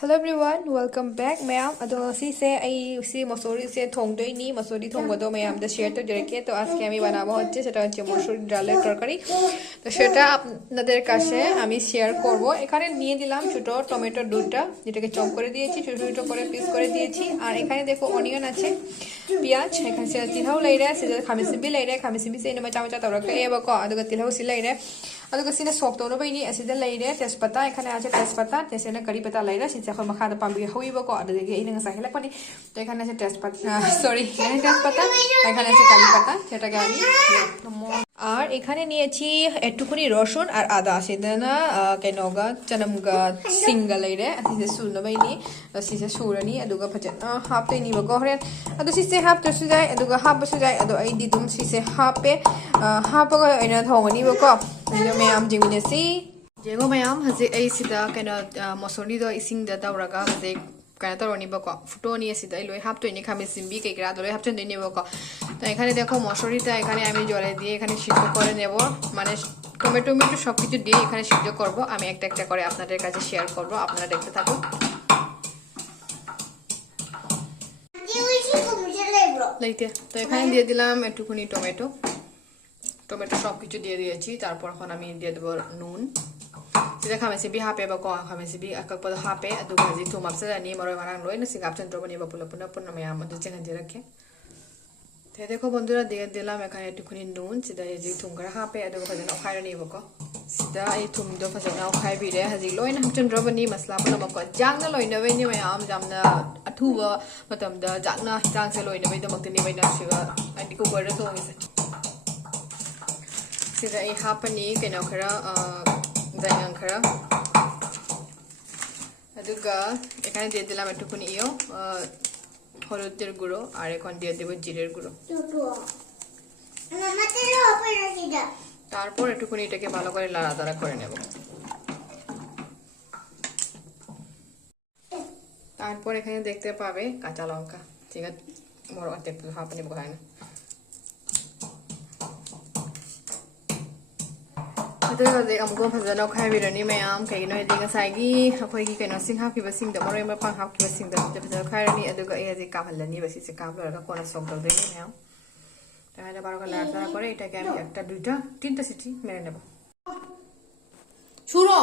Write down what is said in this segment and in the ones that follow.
Hello everyone, welcome back ma'am. Ado si se ai si Masoor se thongdoi ni Masoor thongbodo ma'am the share to direke to আজকে আমি বানাবো হচ্ছে সেটা হচ্ছে মসুর ডালের তরকারি। তো সেটা আপনাদের কাছে আমি শেয়ার করব। এখানে নিয়ে দিলাম ছোট টমেটো দুটো যেটাকে চপ করে দিয়েছি, ছোট ছোট করে পিস করে দিয়েছি। আর এখানে দেখো অনিয়ন আছে, পেঁয়াজ, এখানে se tilhau leire se khamisbi leire khamisbi se nama chama cha tawraka eba ko aduga tilhau si leire aduga sina sok to no baini asida leire tejpata ekhane ache tejpata tesena kari pata leire sincha khol makha da pambi hoiba ko aduga ge ina sa hela pani to ekhane ache tejpata sorry ekhane tejpata ekhane ache kari pata সেটাকে আমি আর এখানে নিয়েছি একটুখানি রসুন আর আদা সেদানা কেনগা চানামগা সিঙ্গা লেরে আসিসে সুলনবাইনি আসিসে সুরানি আদুগা ফাজনা হাপতেনি বগো horn আদু সিসে হাপতসু যাই আদুগা হাপবসু যাই আদু আইদি দুম সিসে হাপে হাপগা আইনা থংনি বগো যে ম্যাম জিমিনেসি जेगो मैम हजे आई सिदा केना मसोरी दो इसिंग दा तवरागा हजे কেন তরনি বকো ফুটোনি এসিদা লই হাফতইনি খামে সিম্বি কেকরা দলে হাফচন দিনি বকো তো এখানে দেখো মসুরিটা এখানে আমি জলে দিয়ে এখানে সিদ্ধ করে নেব, মানে টমেটো সবকিছু দিয়ে এখানে সিদ্ধ করব। আমি একটা একটা করে আপনাদের কাছে শেয়ার করব, আপনারা দেখতে থাকুন। লাইতে তো এখানে দিয়ে দিলাম একটুখানি টমেটো সবকিছু দিয়ে দিয়েছি। তারপর এখন আমি দিয়ে দেব নুন sida khamesibi hape ba ko khamesibi akak pa hape adu bhaji thumap sa ni maroi marang loi na singap chandro bani ba pula puna mayam adu chengan je rakhe te dekho bondura দিয়ে দিলাম এখানে একটুখানি নুন sida এই যে থুমগরা হাপে adu bhaji na khai ni ba ko sida এই থুম do bhaji na khai bi re haji loi na chandro bani masla puna ba ko jang na loi na we ni mayam jamna athu ba matam da jang se loi na we da makti ni bai na siga ai ko gora so ngi sida ei hapani kena khara জায়গাং খরা আদুগা এখানে দিয়ে দিলাম একটুখানি হলুদের গুঁড়ো আর এখন দিয়ে দেব জিরের গুঁড়ো। তারপর একটুখানি এটাকে ভালো করে লাড়াচাড়া করে নেব। তারপর এখানে দেখতে পাবে কাঁচা লঙ্কা, ঠিক আছে বড় দেখতে হাফনি বহায় না amgo phajana khai birani mayam kaino hedinga saigi akhoi gi kaino sing hap ki basing da moroi ma pang hap ki basing da phajana khai rani aduga e je ka bhalani basi se ka bhala kona sok dau deni mayam তাহলে বারো কালা আড়াড়া করে এটাকে আমি একটা দুইটা তিনটা city মেরে নেব। শুরো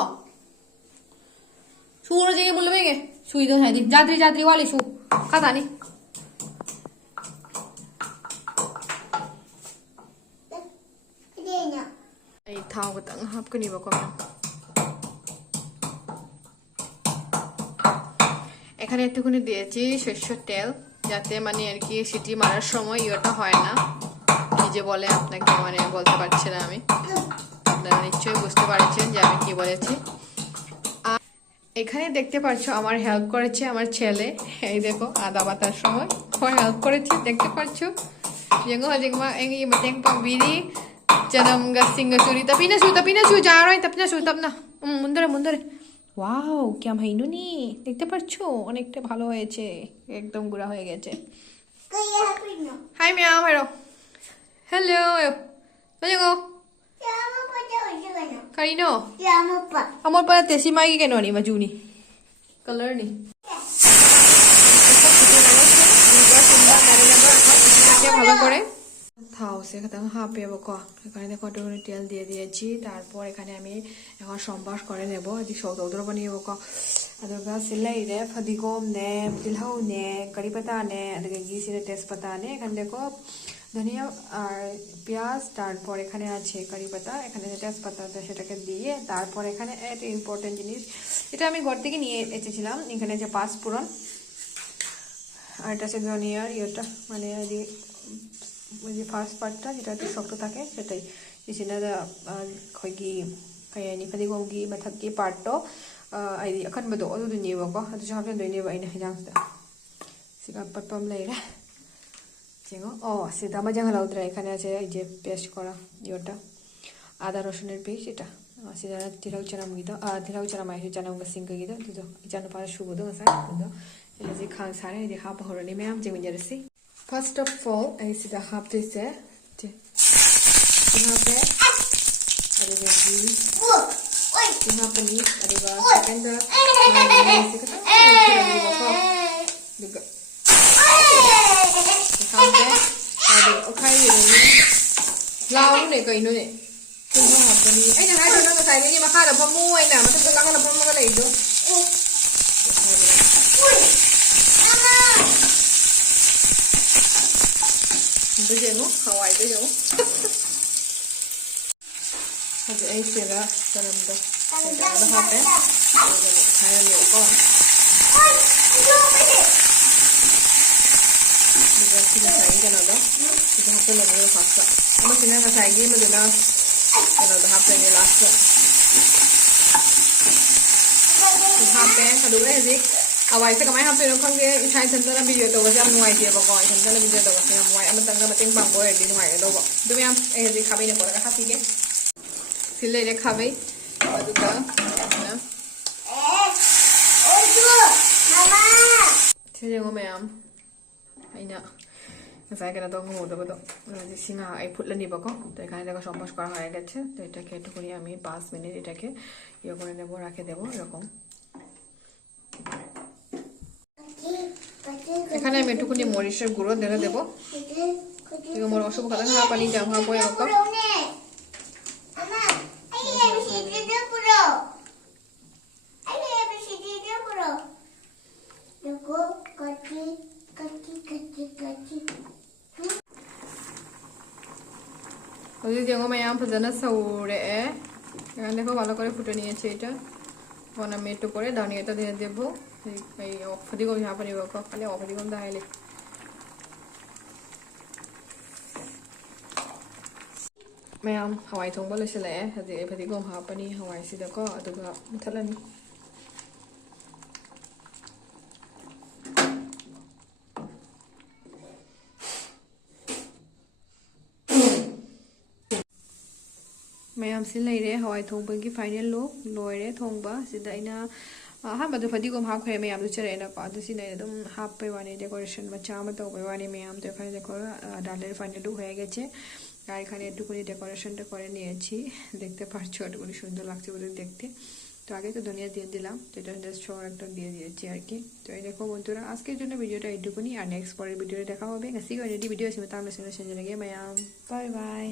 শুরো জেগে বলবে গে সুই দো হাইদি যাত্রী वाली সু কাদানি এই থাও গতং হাপকনি বকো এখানে একটুখানি দিয়েছি সরষের তেল যাতে মানে আর কি সিটি মারার সময় ইওটা হয় না, এই যে বলে আপনাকে মানে বলতে পারছি না আমি, আপনারা নিশ্চয়ই বুঝতে পারছেন যে আমি কি বলেছি। আর এখানে দেখতে পাচ্ছো আমার হেল্প করেছে আমার ছেলে, এই দেখো আদা বাটার সময় ও হেল্প করেছে দেখতে পাচ্ছো যেগো হাজিগমা এই মতেং পাবিরি janam gasing gasuri tapi na su jaroy tap na মুন্দরে ওয়াও কেমন হইনো নি দেখতে পাচ্ছো অনেকটা ভালো হয়েছে, একদম গুড়া হয়ে গেছে। হাই মিয়াও হেরো হ্যালো ওজেগো কারিনো আমার পা তেসি মাইকে কেন নি মাজুনি কালার নি ভালো করে থাও সে কথা হাপে বকো এখানে দেখো একটুখানি তেল দিয়ে দিয়েছি। তারপর এখানে আমি এখন সম্বাস করে নেব এদিকে সৌদৌদ্র বানিয়ে বকো আদুগা সিলাই রে ফদিগম নে তিলহাউ নে কারি পাতা নে আদুগা গিসিরে তেজপাতা নে এখানে দেখো ধনিয়া আর পেঁয়াজ, তারপর এখানে আছে কারি পাতা, এখানে তেজপাতা সেটাকে দিয়ে তারপর এখানে একটা ইম্পর্টেন্ট জিনিস এটা আমি ঘর থেকে নিয়ে এসেছিলাম, এখানে যে পাঁচফোড়ন আর এটা আছে ধনিয়ার ইয়েটা মানে ওই যে ফার্স্ট পার্টটা যেটা একটু শক্ত থাকে সেটাই ইসিনা ꯑꯩꯈꯣꯏꯒꯤ ꯀꯩ ꯍꯥꯏꯅꯤ ꯐꯗꯤꯒꯣꯝꯒꯤ ꯃꯊꯛꯀꯤ ꯄꯥꯔꯠꯇꯣ ꯍꯥꯏꯗꯤ ꯑꯀꯟꯕꯗꯣ ꯑꯗꯨꯗꯨꯅꯦꯕꯀꯣ ꯑꯗꯨꯁꯨ ꯍꯥꯞꯆꯤꯟꯗꯣꯏꯅꯦꯕ ꯑꯩꯅ ꯍꯤꯟꯖꯥꯡꯁꯤꯗ ꯁꯤꯒ ꯄꯠꯄ ꯑꯃ ꯂꯩꯔꯦ যেগো সেটা আমার জানা লাউদ্রা এখানে আছে এই যে পেস্ট করা ইয়োটা আদা রসুনের পেস্ট এটা সেটা তিলাউ চানামগিদো তিলাউ চানামাই চানামগা সিঙ্গগিদো দুদো ইচানো পারা সুবুদো ngasa দুদো এটা যে খাং সারে এই যে হাপ হরনি ম্যাম যে মিঞ্জারসি First of all, I see the half this there. Half there. Ada lagi. Half ni. Ada second. ne kai no ne tung ha hapani ai na hai do na sai ni ma kha da phamu ai na ma ta ka la phamu ga lai do bây giờ nó hawai bây giờ bây giờ sẽ ra cho nên đó nó hấp đấy hai nhiều con bây giờ khi nó thấy cái nào đó thì hấp cho mình nhiều phát sợ mà khi nó thấy cái mà nó cái nào đó hấp lên cái lát sợ hấp đấy đúng đấy gìเอาไว้สักไม่ทำเป็นครั้งเดียวใช้ฉันจะนำไปเยอะตัวก็จะนำหน่วยเดียวก่อนฉันจะนำไปเยอะตัวก็จะนำหน่วยมันตั้งแต่มาเต็งบังบ่อยดีหน่วยเราบอกดูไหมอ่ะเอ้ยข้าวไปเนี่ยก่อนแล้วก็ข้าวพี่เก๋สิเลยเด็กข้าวไปมาดูกันนะโอ้ยมาม่าที่ยังไม่อ่ะไอ้เนี่ยsaya kena tahu ngomong tu betul. Jadi singa ai put lani bako. Tapi kan kita sampas kora haya gece. Jadi kita kita kuni kami 5 minit kita ke. Ia kuni nebo rakhe debo. Erokom. এখানে আমি একটুখানি মরিচের গুঁড়ো ঢেলে দেবো মরিচ কথা না পানি জাম হওয়া পরে যেমন ম্যাম ফজনা সৌরে এখানে দেখো ভালো করে ফুটে নিয়েছে এটা এখন আমি একটু করে ধনিয়াটা দিয়ে দেবো এই ফদিগম यहाँ पर निवको खाली फदिगम दाइले मैम हवाई थोंबा लसले हजे फदिगम हापनी हवाई सिदको अदुगा मुथलनी मैम से लेरे हवाई थोंबा की फाइनल लो लोरे थोंबा सिदा इना अहमद फदिगम हापखरे मैम तो चरेना को अदु सिने एकदम हापे वानी डेकोरेशन मचा म तो वानी मैम तो एखाने देखो डालेर फाइनल হয়ে গেছে আর এখানে একটুখানি ডেকোরেশনটা করে নিয়েছি দেখতে পাচ্ছো একটুখানি সুন্দর লাগছে বলে দেখতে তো আগে তো ধনিয়া দিয়ে দিলাম তো এটা জাস্ট শো একটা দিয়ে দিয়েছি আর কি তো এই দেখো বন্ধুরা আজকের জন্য ভিডিওটা এইটুকুনি আর নেক্সট পরের ভিডিওতে দেখা হবে নেক্সট রেডি ভিডিও আছে তাহলে সেটা সেজে লাগে ম্যাম বাই বাই